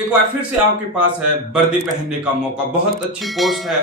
एक बार फिर से आपके पास है वर्दी पहनने का मौका। बहुत अच्छी पोस्ट है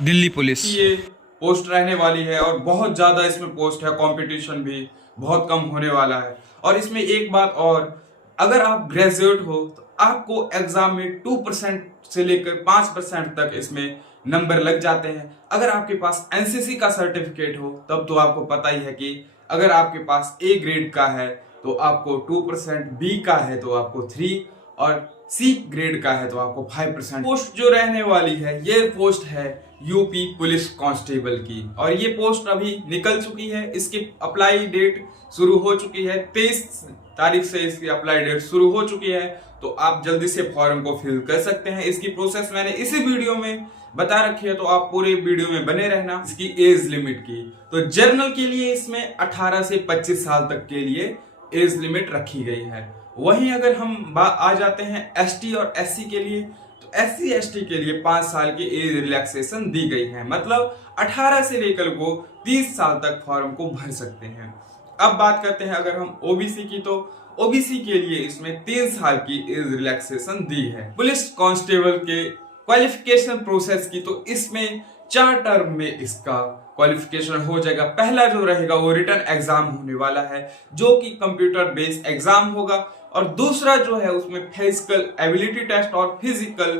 दिल्ली पुलिस। ये पोस्ट रहने वाली है और बहुत ज्यादा इसमें पोस्ट है, कंपटीशन भी बहुत कम होने वाला है। और इसमें एक बात और, अगर आप ग्रेजुएट हो तो आपको एग्जाम में 2% से लेकर 5% तक इसमें नंबर लग जाते हैं। अगर आपके पास एनसीसी का सर्टिफिकेट हो तब तो आपको पता ही है कि अगर आपके पास ए ग्रेड का है तो आपको 2%, बी का है तो आपको 3 और सी ग्रेड का है तो आपको 5%। पोस्ट जो रहने वाली है ये पोस्ट है यूपी पुलिस कांस्टेबल की, और ये पोस्ट अभी निकल चुकी है। इसकी अप्लाई डेट शुरू हो चुकी है, 23 तारीख से इसकी अप्लाई डेट शुरू हो चुकी है। तो आप जल्दी से फॉर्म को फिल कर सकते हैं। इसकी प्रोसेस मैंने इसी वीडियो में बता रखी है, तो आप पूरे वीडियो में बने रहना। इसकी एज लिमिट की तो जनरल के लिए इसमें 18 से 25 साल तक के लिए एज लिमिट रखी गई है। वहीं अगर हम आ जाते हैं एसटी और एससी के लिए, तो एससी एसटी के लिए 5 साल की एज रिलैक्सेशन दी गई है। मतलब 18 से लेकर वो 30 साल तक फॉर्म को भर सकते हैं। अब बात करते हैं अगर हम ओबीसी की, तो ओबीसी के लिए इसमें 3 साल की एज रिलैक्सेशन दी है। पुलिस कांस्टेबल के क्वालिफिकेशन प्रोसेस की, तो इसमें 4 टर्म में इसका क्वालिफिकेशन हो जाएगा। पहला जो रहेगा वो रिटन एग्जाम होने वाला है, जो कि कंप्यूटर बेस्ड एग्जाम होगा। और दूसरा जो है उसमें फिजिकल एबिलिटी टेस्ट और फिजिकल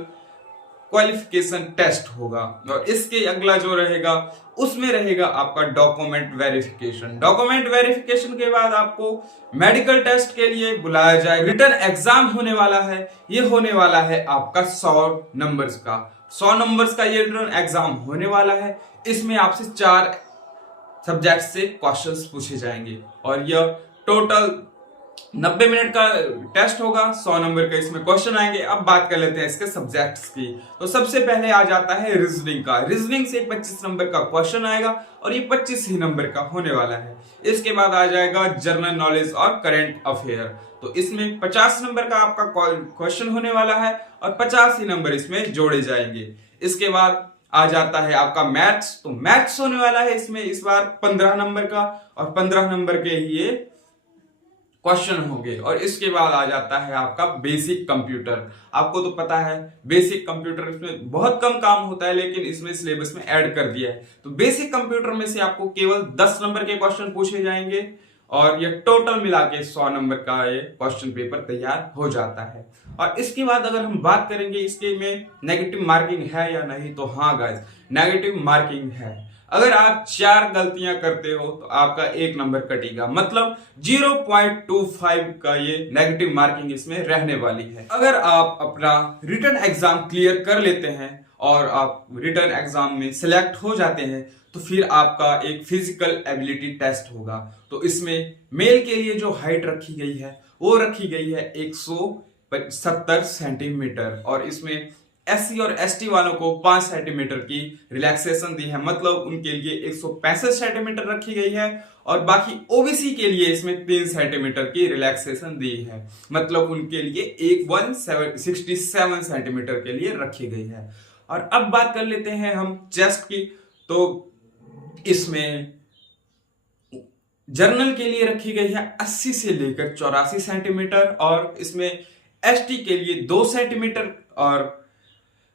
क्वालिफिकेशन टेस्ट होगा। और इसके अगला जो रहेगा उसमें रहेगा आपका डॉक्यूमेंट वेरिफिकेशन। डॉक्यूमेंट वेरिफिकेशन के बाद आपको मेडिकल टेस्ट के लिए बुलाया जाए। रिटन एग्जाम होने वाला है, ये होने वाला है आपका 100 नंबर्स का। 100 नंबर्स का ये रिटन एग्जाम होने वाला है। इसमें आपसे 4 सब्जेक्ट से क्वेश्चंस पूछे जाएंगे और यह टोटल 90 मिनट का टेस्ट होगा। 100 नंबर का इसमें क्वेश्चन आएंगे। अब बात कर लेते हैं इसके सब्जेक्ट्स की। तो सबसे पहले आ जाता है रीजनिंग का। रीजनिंग से 25 नंबर का क्वेश्चन आएगा और ये 25 ही नंबर का होने वाला है। इसके बाद आ जाएगा जनरल नॉलेज और करंट अफेयर। तो इसमें 50 नंबर का आपका क्वेश्चन होने वाला है और 50 ही नंबर इसमें जोड़े जाएंगे। इसके बाद आ जाता है आपका मैथ्स। तो मैथ्स होने वाला है इसमें इस बार 15 नंबर का, और 15 नंबर के ही ये क्वेश्चन होंगे। और इसके बाद आ जाता है आपका बेसिक कंप्यूटर। आपको तो पता है बेसिक कंप्यूटर इसमें बहुत कम काम होता है, लेकिन इसमें सिलेबस में ऐड कर दिया है। तो बेसिक कंप्यूटर में से आपको केवल 10 नंबर के क्वेश्चन पूछे जाएंगे और ये टोटल मिला के 100 नंबर का ये क्वेश्चन पेपर तैयार हो जाता है। और इसके बाद अगर हम बात करेंगे इसके में नेगेटिव मार्किंग है या नहीं, तो हाँ गाइस, नेगेटिव मार्किंग है। अगर आप 4 गलतियां करते हो तो आपका 1 नंबर कटेगा। मतलब 0.25 का ये नेगेटिव मार्किंग इसमें रहने वाली है। अगर आप अपना रिटन एग्जाम क्लियर कर लेते हैं और आप रिटन एग्जाम में सिलेक्ट हो जाते हैं, तो फिर आपका एक फिजिकल एबिलिटी टेस्ट होगा। तो इसमें मेल के लिए जो हाइट रखी गई है वो रखी गई है 170 सेंटीमीटर, और इसमें एससी और एसटी वालों को 5 सेंटीमीटर की रिलैक्सेशन दी है। मतलब उनके लिए 165 सेंटीमीटर रखी गई है, और बाकी ओबीसी के लिए इसमें 3 सेंटीमीटर की रिलैक्सेशन दी है। मतलब उनके लिए 167 सेंटीमीटर के लिए रखी गई है। और अब बात कर लेते हैं हम चेस्ट की। तो इसमें जर्नल के लिए रखी गई है 80 से लेकर 84 सेंटीमीटर, और इसमें एसटी के लिए 2 सेंटीमीटर और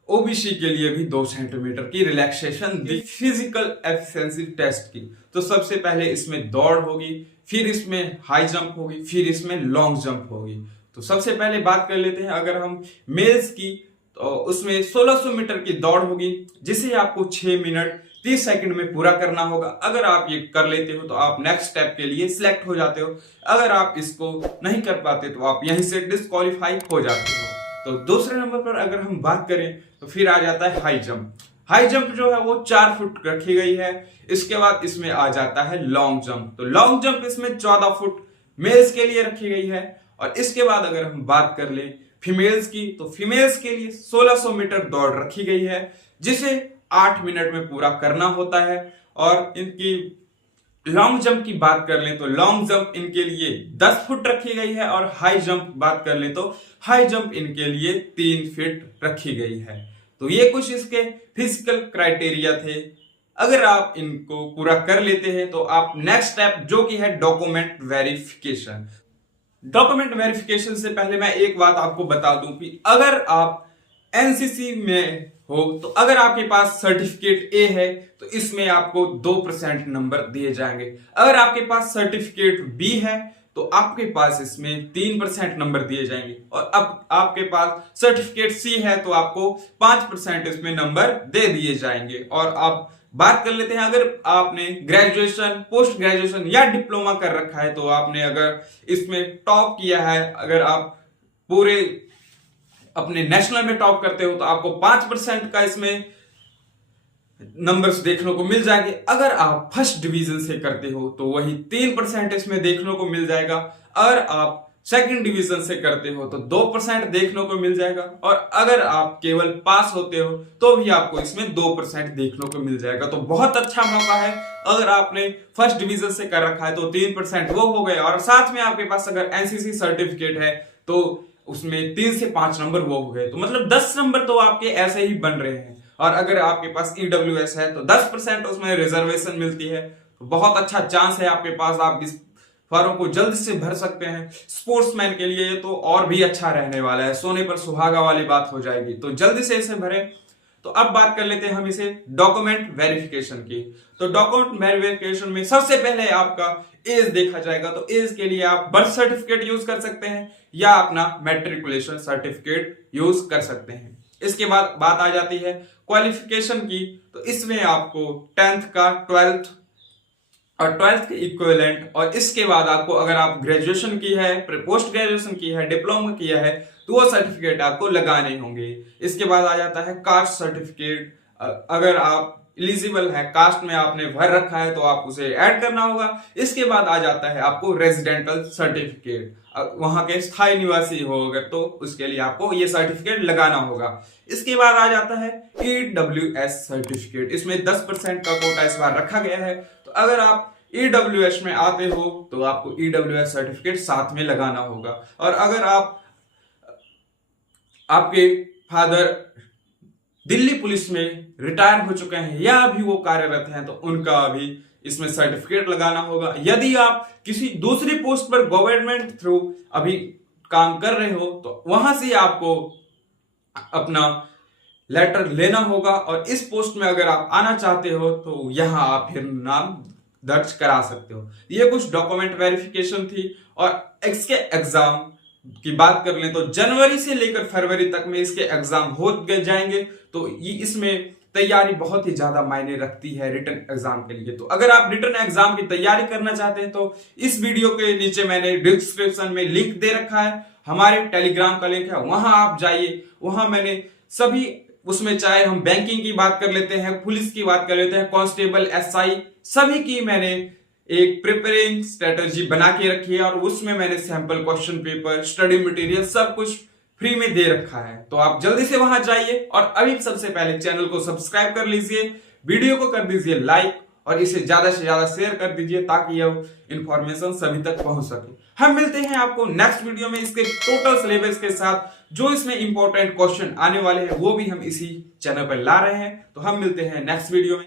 ओबीसी के लिए भी 2 सेंटीमीटर की रिलैक्सेशन दी। फिजिकल एफिशिएंसी टेस्ट की, तो सबसे पहले इसमें दौड़ होगी, फिर इसमें हाई जंप होगी, फिर इसमें लॉन्ग जंप होगी। तो सबसे पहले बात कर लेते हैं अगर हम मेल्स की, तो उसमें 1600 मीटर की दौड़ होगी, जिसे आपको 6 मिनट 30 सेकंड में पूरा करना होगा। अगर आप ये कर लेते हो तो आप नेक्स्ट स्टेप के लिए सिलेक्ट हो जाते हो। अगर आप इसको नहीं कर पाते तो आप यहीं से डिस्क्वालीफाई हो जाते हो। तो दूसरे नंबर पर अगर हम बात करें तो फिर आ जाता है हाई जंप। हाई जंप जो है वो 4 फुट रखी गई है। इसके बाद इसमें आ जाता है लॉन्ग जंप। तो लॉन्ग जंप इसमें 14 फुट मेल्स के लिए रखी गई है। और इसके बाद अगर हम बात कर लें फीमेल्स की, तो फीमेल्स के लिए 1600 मीटर दौड़ रखी गई है, जिसे 8 मिनट में पूरा करना होता है। और इनकी लॉन्ग जंप की बात कर लें तो लॉन्ग जंप इनके लिए 10 फुट रखी गई है, और हाई जंप बात कर लें तो हाई जंप इनके लिए 3 फीट रखी गई है। तो ये कुछ इसके फिजिकल क्राइटेरिया थे। अगर आप इनको पूरा कर लेते हैं तो आप नेक्स्ट स्टेप जो कि है डॉक्यूमेंट वेरिफिकेशन। डॉक्यूमेंट वेरिफिकेशन से पहले मैं एक बात आपको बता दूं कि अगर आप एनसीसी में हो तो अगर आपके पास सर्टिफिकेट ए है तो इसमें आपको 2% नंबर दिए जाएंगे। अगर आपके पास सर्टिफिकेट बी है तो आपके पास इसमें 3% नंबर दिए जाएंगे। और अब आपके पास सर्टिफिकेट सी है तो आपको 5% इसमें नंबर दे दिए जाएंगे। और आप बात कर लेते हैं, अगर आपने ग्रेजुएशन, पोस्ट ग्रेजुएशन या डिप्लोमा कर रखा है तो आपने अगर इसमें टॉप किया है, अगर आप पूरे अपने नेशनल में टॉप करते हो तो आपको 5% का इसमें नंबर्स देखने को मिल जाएंगे। अगर आप फर्स्ट डिवीजन से करते हो तो वही 3% इसमें देखने को मिल जाएगा। अगर आप सेकंड डिवीजन से करते हो तो 2% देखने को मिल जाएगा। और अगर आप केवल पास होते हो तो भी आपको इसमें 2% देखने को मिल जाएगा। तो बहुत अच्छा मौका है। अगर आपने फर्स्ट डिवीजन से कर रखा है तो 3% वो हो गए, और साथ में आपके पास अगर एनसीसी सर्टिफिकेट है तो उसमें 3 से 5 नंबर वो हो गए, तो मतलब 10 नंबर तो आपके ऐसे ही बन रहे हैं। और अगर आपके पास ईडब्ल्यूएस है तो 10% उसमें रिजर्वेशन मिलती है। तो बहुत अच्छा चांस है आपके पास, आप इस फॉर्म को जल्द से भर सकते हैं। स्पोर्ट्समैन के लिए तो और भी अच्छा रहने वाला है, सोने पर सुहागा वाली बात हो जाएगी। तो जल्दी से इसे भरें। तो अब बात कर लेते हैं हम इसे डॉक्यूमेंट वेरिफिकेशन की। तो डॉक्यूमेंट वेरिफिकेशन में सबसे पहले आपका एज देखा जाएगा। तो एज के लिए आप बर्थ सर्टिफिकेट यूज कर सकते हैं या अपना मैट्रिकुलेशन सर्टिफिकेट यूज कर सकते हैं। इसके बाद बात आ जाती है क्वालिफिकेशन की। तो इसमें आपको 10th का 12th और 12th के इक्विवेलेंट, और इसके बाद आपको अगर आप ग्रेजुएशन की है, पोस्ट ग्रेजुएशन की है, डिप्लोमा किया है तो वो सर्टिफिकेट आपको लगाने होंगे। इसके बाद आ जाता है कास्ट सर्टिफिकेट। अगर आप एलिजिबल है, कास्ट में आपने भर रखा है तो आप उसे ऐड करना होगा। इसके बाद आ जाता है आपको रेजिडेंटल सर्टिफिकेट, वहां के स्थायी निवासी हो अगर तो उसके लिए आपको ये सर्टिफिकेट लगाना होगा। इसके बाद आ जाता है ईडब्ल्यूएस सर्टिफिकेट। इसमें 10% का कोटा इस बार रखा गया है। तो अगर आप ईडब्ल्यूएस में आते हो तो आपको ईडब्ल्यूएस सर्टिफिकेट साथ में लगाना होगा। और अगर आपके फादर दिल्ली पुलिस में रिटायर हो चुके हैं या अभी वो कार्यरत हैं तो उनका भी इसमें सर्टिफिकेट लगाना होगा। यदि आप किसी दूसरी पोस्ट पर गवर्नमेंट थ्रू अभी काम कर रहे हो तो वहां से आपको अपना लेटर लेना होगा। और इस पोस्ट में अगर आप आना चाहते हो तो यहां आप फिर नाम दर्ज करा सकते हो। ये कुछ डॉक्यूमेंट वेरिफिकेशन थी। और इसके एग्जाम की बात कर लें तो जनवरी से लेकर फरवरी तक में इसके एग्जाम हो जाएंगे। तो ये इसमें तैयारी बहुत ही ज्यादा मायने रखती है रिटन एग्जाम के लिए। तो अगर आप रिटन एग्जाम की तैयारी करना चाहते हैं तो इस वीडियो के नीचे मैंने डिस्क्रिप्शन में लिंक दे रखा है, हमारे टेलीग्राम का लिंक है, वहां आप जाइए। वहां मैंने सभी, उसमें चाहे हम बैंकिंग की बात कर लेते हैं, पुलिस की बात कर लेते हैं, कांस्टेबल, एसआई, सभी की मैंने एक प्रिपेयरिंग स्ट्रेटजी बना के रखी है। और उसमें मैंने sample question paper, study material सब कुछ फ्री में दे रखा है। तो आप जल्दी से वहां जाइए और अभी सबसे पहले चैनल को सब्सक्राइब कर लीजिए, वीडियो को कर दीजिए लाइक और इसे ज्यादा से ज्यादा शेयर कर दीजिए ताकि यह इंफॉर्मेशन सभी तक पहुंच सके। हम मिलते हैं आपको नेक्स्ट वीडियो में इसके टोटल सिलेबस के साथ। जो इसमें इंपॉर्टेंट क्वेश्चन आने वाले हैं वो भी हम इसी चैनल पर ला रहे हैं। तो हम मिलते हैं नेक्स्ट वीडियो में।